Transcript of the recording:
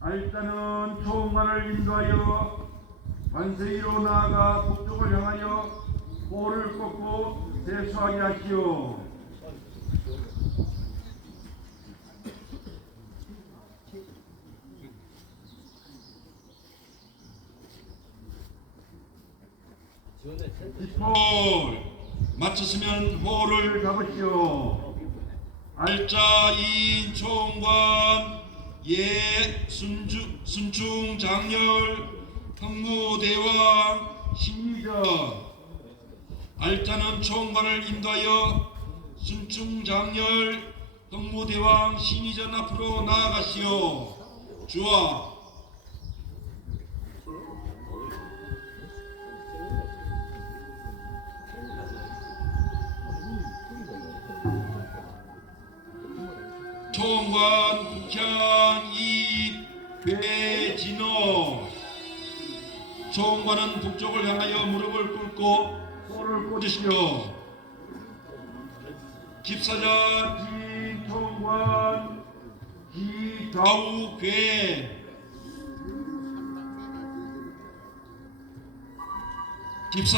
알다는 총관을 인도하여 관세이로 나아가 북쪽을 향하여 호를 꺾고 세수하게 하시오. 홀 마쳤으면 홀을 잡으시오. 알짜 이인 총관 예 순주, 순충 장렬 형무대왕 신의전 알짜는 총관을 인도하여 순충 장렬 형무대왕 신의전 앞으로 나아가시오. 주와 총관 이 배진호 총관은 북쪽을 향하여 무릎을 꿇고 호를 꽂으시오. 집사자 진총관 기좌우 괴. 집사